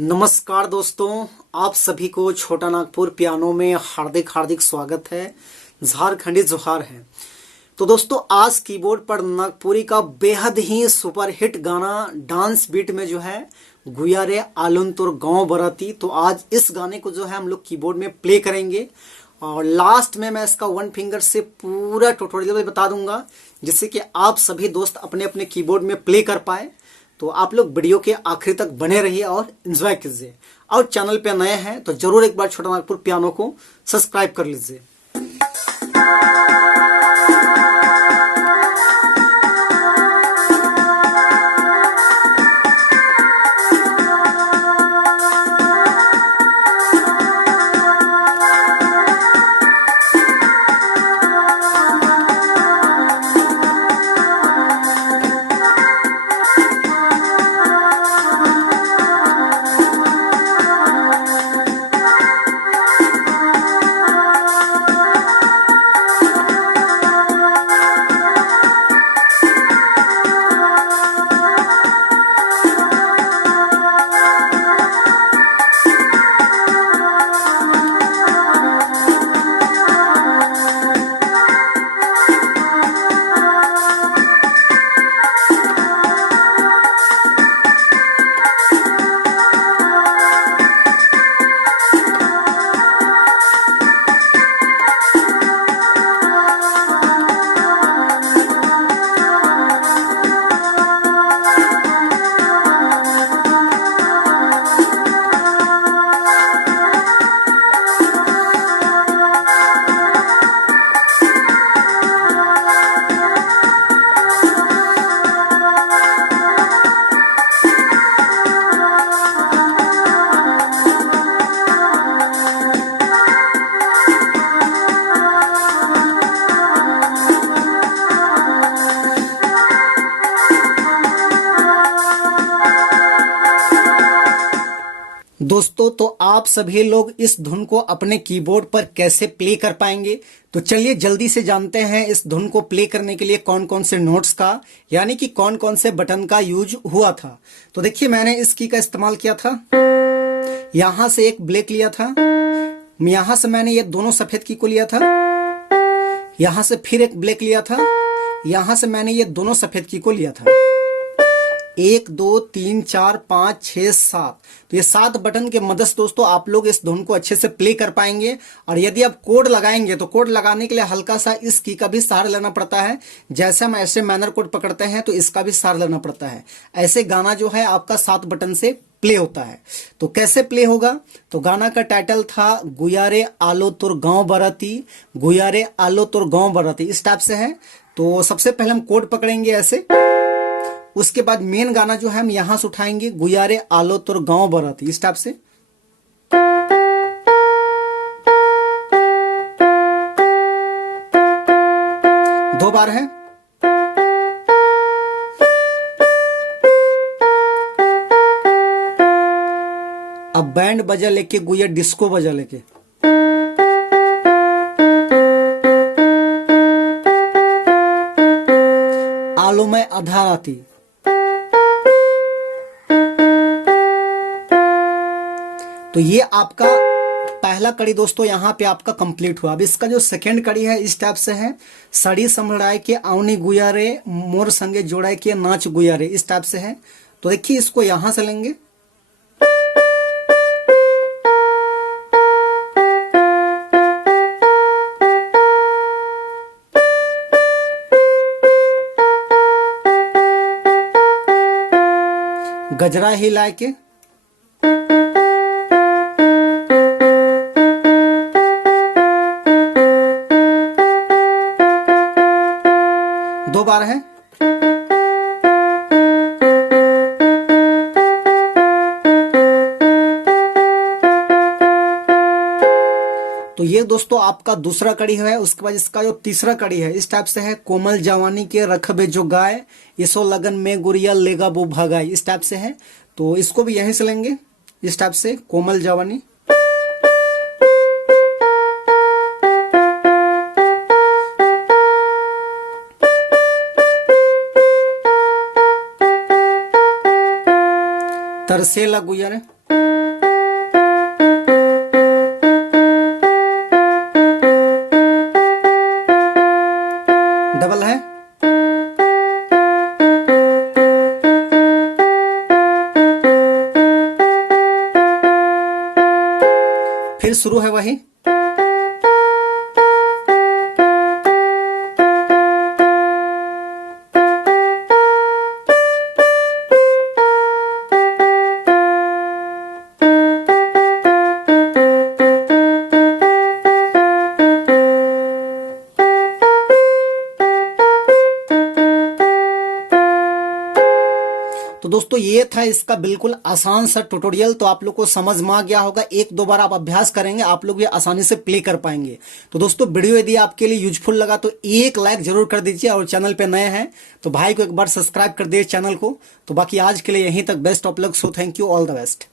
नमस्कार दोस्तों, आप सभी को छोटा नागपुर पियानो में हार्दिक हार्दिक स्वागत है। झारखंडी जोहार है। तो दोस्तों, आज कीबोर्ड पर नागपुरी का बेहद ही सुपर हिट गाना डांस बीट में जो है गुया रे आलून तुर गाँव बराती। तो आज इस गाने को जो है हम लोग कीबोर्ड में प्ले करेंगे और लास्ट में मैं इसका वन फिंगर से पूरा ट्यूटोरियल बता दूंगा, जिससे कि आप सभी दोस्त अपने अपने कीबोर्ड में प्ले कर पाए। तो आप लोग वीडियो के आखिर तक बने रहिए और एंजॉय कीजिए। और चैनल पे नए हैं तो जरूर एक बार छोटा नागपुर पियानो को सब्सक्राइब कर लीजिए। दोस्तों, तो आप सभी लोग इस धुन को अपने कीबोर्ड पर कैसे प्ले कर पाएंगे, तो चलिए जल्दी से जानते हैं इस धुन को प्ले करने के लिए कौन कौन से नोट्स का यानी कि कौन कौन से बटन का यूज हुआ था। तो देखिए, मैंने इस की का इस्तेमाल किया था। यहां से एक ब्लैक लिया था, यहां से मैंने ये दोनों सफेद की को लिया था, यहां से फिर एक ब्लैक लिया था, यहां से मैंने ये दोनों सफेद की को लिया था। 1 2 3 4 5 6 7, तो ये 7 बटन के मदद से दोस्तों आप लोग इस धुन को अच्छे से प्ले कर पाएंगे। और यदि आप कोड लगाएंगे तो कोड लगाने के लिए हल्का सा इस की का भी सहारा लेना पड़ता है। जैसे हम ऐसे मैनर कोड पकड़ते हैं तो इसका भी सहारा लेना पड़ता है। ऐसे गाना जो है आपका 7 बटन से प्ले होता है। तो कैसे प्ले होगा, तो गाना का टाइटल था गुया रे आलो तुर गाँव बराती, गुया रे आलो तुर गाँव बराती, इस टाइप से है। तो सबसे पहले हम कोड पकड़ेंगे ऐसे, उसके बाद मेन गाना जो है हम यहां से उठाएंगे गुया रे आलो तुर गाँव बराती, इस टाइप से। दो बार है। अब बैंड बजा लेके गुया डिस्को बजा लेके, आलो में आधा राती। तो ये आपका पहला कड़ी दोस्तों यहाँ पे आपका कंप्लीट हुआ। अब इसका जो सेकेंड कड़ी है इस टाइप से है, सड़ी संभड़ाए के आवनी गुया रे मोर संगे जोड़ाए के नाच गुया रे, इस टाइप से है। तो देखिए, इसको यहां से लेंगे, गजरा हिलाए के, दो बार है। तो ये दोस्तों आपका दूसरा कड़ी है। उसके बाद इसका जो तीसरा कड़ी है इस टाइप से है, कोमल जवानी के रखबे जो गाय, इसो लगन में गुड़िया लेगा वो भगाई, इस टाइप से है। तो इसको भी यहीं से लेंगे, इस टाइप से कोमल जवानी। तरसेला गुजर, फिर शुरू है वही। तो दोस्तों ये था इसका बिल्कुल आसान सा ट्यूटोरियल। तो आप लोग को समझ में आ गया होगा, एक दो बार आप अभ्यास करेंगे आप लोग ये आसानी से प्ले कर पाएंगे। तो दोस्तों वीडियो यदि आपके लिए यूजफुल लगा तो एक लाइक जरूर कर दीजिए, और चैनल पे नए हैं तो भाई को एक बार सब्सक्राइब कर दीजिए चैनल को। तो बाकी आज के लिए यहीं तक, best of luck, so thank you, all the best.